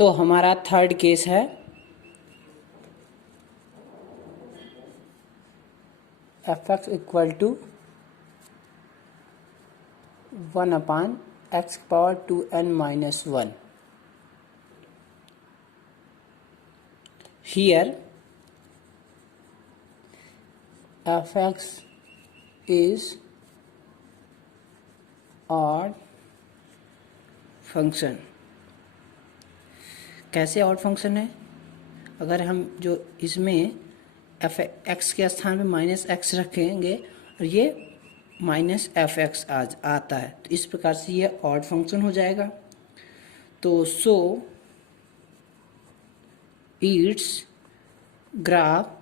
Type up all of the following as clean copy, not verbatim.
तो हमारा third case है F X equal to 1/x⁴n-1. Here f(x) is odd function. कैसे ऑड फंक्शन है? अगर हम जो इसमें एफ एक्स के स्थान पे -x रखेंगे और ये -f(x) आता है, तो इस प्रकार से ये ऑड फंक्शन हो जाएगा. तो so it's graph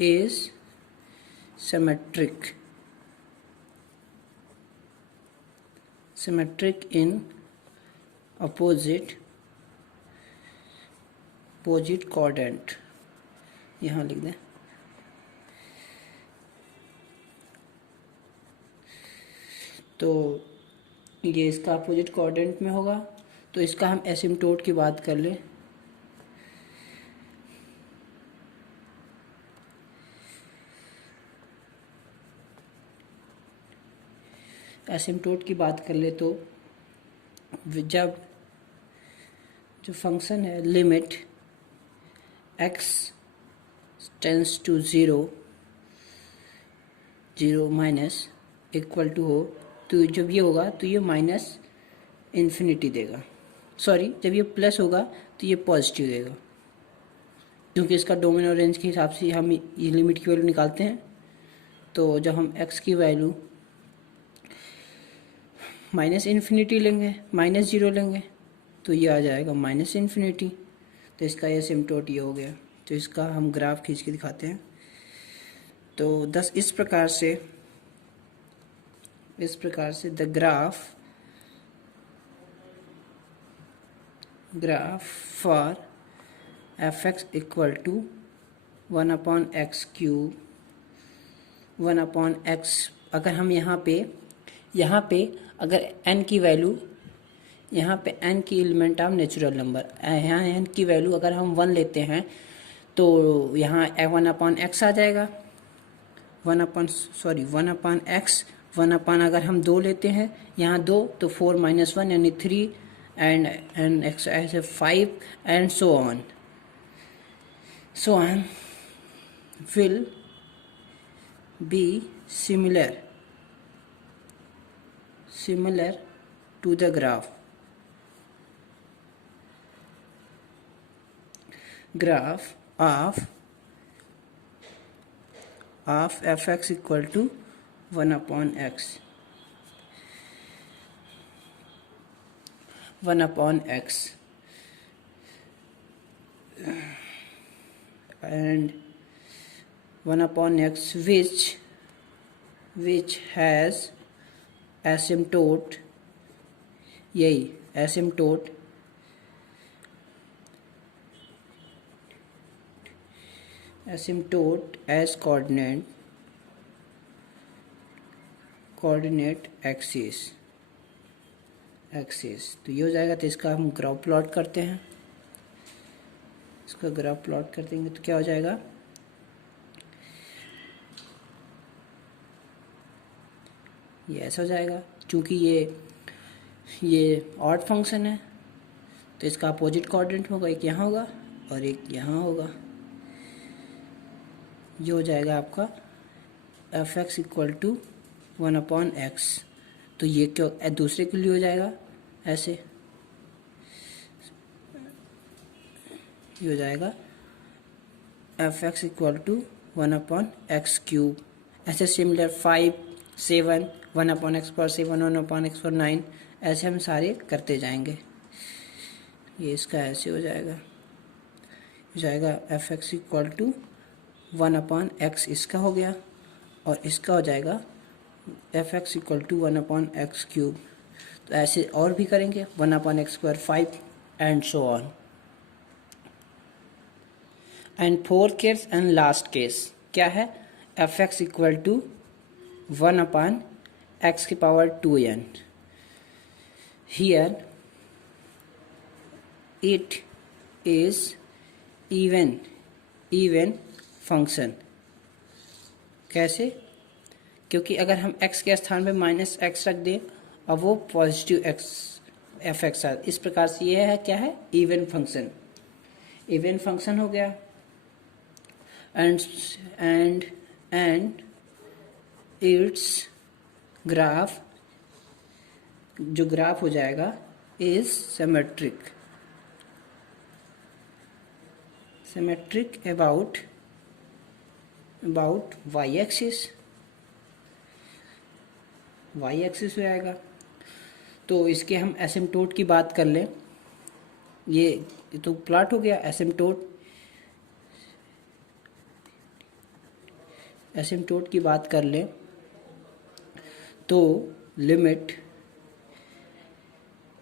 is symmetric in opposite quadrant. यहाँ लिख दें. तो ये इसका अपोजिट क्वाड्रेंट में होगा. तो इसका हम एसिम्प्टोट की बात कर लें. एसिम्प्टोट की बात कर ले तो जब जो फंक्शन है limit x tends to 0 minus equal to हो, तो जब ये होगा तो ये -इन्फिनिटी देगा. सॉरी, जब ये प्लस होगा तो ये पॉजिटिव देगा, क्योंकि इसका डोमेन और रेंज के हिसाब से हम ये लिमिट की वैल्यू निकालते हैं. तो जब हम x की वैल्यू -इन्फिनिटी लेंगे, -0 लेंगे, तो ये आ जाएगा -इन्फिनिटी. तो इसका ये एसिम्प्टोट ये हो गया. तो इसका हम ग्राफ खींच के दिखाते हैं. तो इस प्रकार से the graph for f(x) equal to 1/x³, 1/x. अगर हम यहाँ पे अगर n की वैल्यू, यहाँ पे n की एलिमेंट ऑफ नेचुरल नंबर, यहाँ n की वैल्यू अगर हम 1 लेते हैं तो यहाँ 1/x आ जाएगा. 1/x 1 अगर हम 2 लेते हैं, यहाँ 2 तो 4 - 1 यानी 3 एंड x ऐसे 5 and so on will be similar to the graph of f(x) equal to 1/x. And 1/x which has asymptote, यही asymptote as coordinate axis. तो ये हो जाएगा. तो इसका हम ग्राफ प्लॉट करते हैं. इसका ग्राफ प्लॉट कर देंगे तो क्या हो जाएगा, ये ऐसा हो जाएगा. क्योंकि ये ऑड फंक्शन है तो इसका अपोजिट कोऑर्डिनेट होगा, एक यहाँ होगा और एक यहाँ होगा. ये हो जाएगा आपका f(x) इक्वल टू 1/x. तो ये क्यों दूसरे के लिए हो जाएगा ऐसे, ये हो जाएगा f(x) इक्वल टू 1/x³. ऐसे सिमिलर 5, 7, 1/x⁴7, 1/x⁴9, ऐसे हम सारे करते जाएंगे. ये इसका ऐसे हो जाएगा f(x) इक्वल टू 1/x. इसका हो गया और इसका हो जाएगा f(x) इक्वल टू 1/x³. तो ऐसे और भी करेंगे 1/x², 5 and so on. And fourth case and last case क्या है, f(x) equal to 1/x⁴2n. Here it is even function. कैसे? क्योंकि अगर हम x के स्थान पे माइनस एक्स रख दें और वो positive X F X are, इस प्रकार से ये है क्या है, इवन फंक्शन। इवन फंक्शन हो गया। एंड इट्स ग्राफ, जो ग्राफ हो जाएगा, is symmetric about Y axis हो जाएगा। तो इसके हम एसिम्पटोट की बात कर लें। ये तो प्लॉट हो गया एसिम्पटोट की बात कर लें तो limit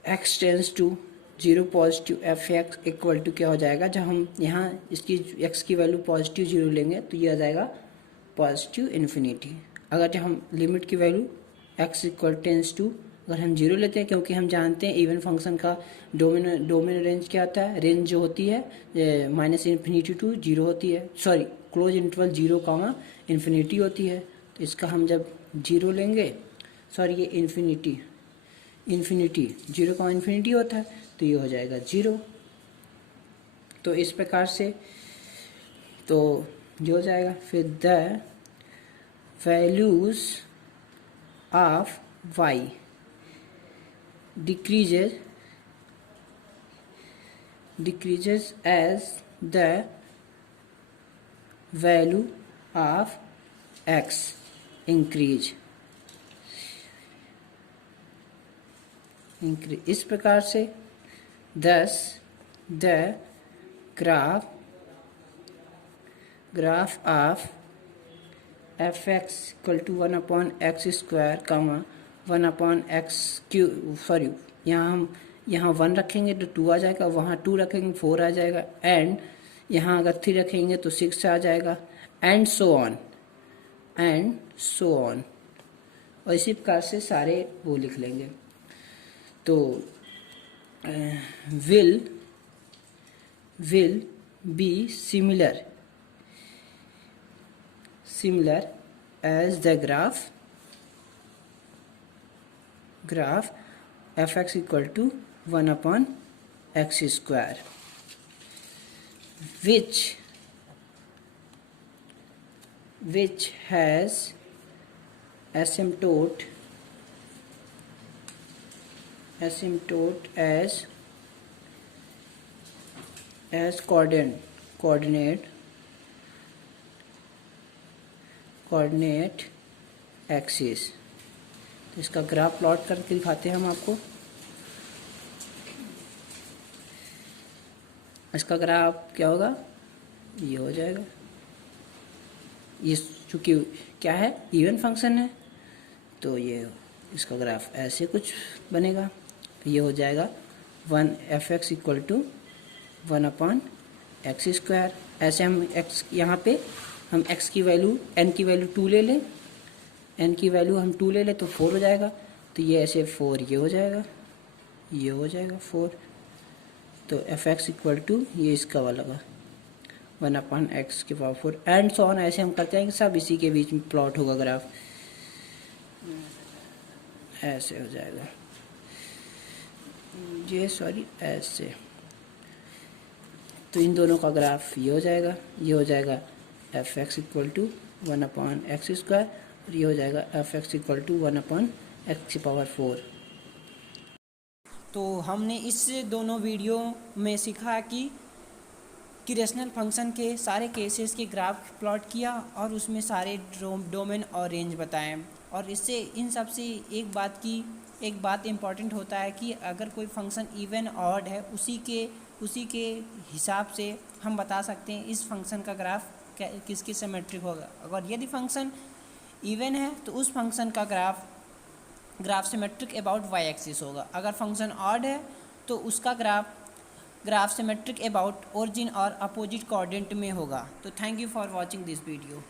x tends to 0 positive F X equal to क्या हो जाएगा, जब हम यहाँ इसकी x की वैल्यू पॉजिटिव 0 लेंगे तो ये आ जाएगा पॉजिटिव इन्फिनिटी। अगर जब हम लिमिट की value x equal tends to, अगर हम 0 लेते हैं, क्योंकि हम जानते हैं इवन फंक्शन का डोमेन रेंज क्या होता है, रेंज जो होती है माइनस इन्फिनिटी टू 0 होती है, सॉरी क्लोज इंटरवल 0 कामा इन्फिनिटी होती है। तो इसका हम जब 0 लेंगे, सॉरी ये इन्फिनिटी 0 का इन्फिनिटी होता है, तो ये हो जाएगा 0। तो इस प्रकार से तो जो हो जाएगा, फिर the values of y decreases as the value of x increase। इस प्रकार से thus the graph of fx equal to 1/x square, 1/x cube, sorry यहाँ 1 रखेंगे तो 2 आ जाएगा, वहाँ 2 रखेंगे 4 आ जाएगा, एंड यहाँ अगर 3 रखेंगे तो 6 आ जाएगा, एंड सो ऑन। और इसी प्रकार से सारे वो लिख लेंगे। तो will be similar as the graph fx equal to 1/x square, which has asymptote as coordinate axis। तो इसका ग्राफ प्लॉट करके दिखाते हैं हम आपको। इसका ग्राफ क्या होगा, ये हो जाएगा। ये चूँकि क्या है, इवन फंक्शन है, तो ये इसका ग्राफ ऐसे कुछ बनेगा। तो ये हो जाएगा 1f(x) equal to 1/x square. ऐसे हम x यहाँ पे हम x की वैल्यू n की वैल्यू 2 ले लें, n की वैल्यू हम 2 ले लें तो 4 हो जाएगा। तो ये ऐसे 4 ये हो जाएगा 4। तो fx इक्वल टू ये इसका वाला 1/x के पावर 4 एंड सो ऑन। ऐसे हम करते हैं कि सब इसी के बीच में प्लॉट होगा ग्राफ, ऐसे हो जाएगा ये, सॉरी ऐसे। तो इन दोनों का ग्राफ ये हो जाएगा, fx equal to 1/x square, और ये हो जाएगा fx equal to 1/x power 4। तो हमने इस दोनों वीडियो में सीखा कि रेशनल फंक्शन के सारे केसेस के ग्राफ प्लॉट किया और उसमें सारे डोमेन और रेंज बताएं। और इससे इन सब से एक बात इम्पॉर्टेंट होता है कि अगर कोई फंक्शन इवन ऑड है, उसी के हिसाब से हम बता सकते हैं इस फंक्शन का ग्राफ किसकी सिमेट्रिक होगा। अगर यदि फंक्शन इवन है तो उस फंक्शन का graph symmetric about Y axis होगा। अगर फंक्शन ऑड है तो उसका ग्राफ सिमेट्रिक अबाउट ओरिजिन और अपोजिट कोऑर्डिनेट में होगा। तो thank you for watching this video.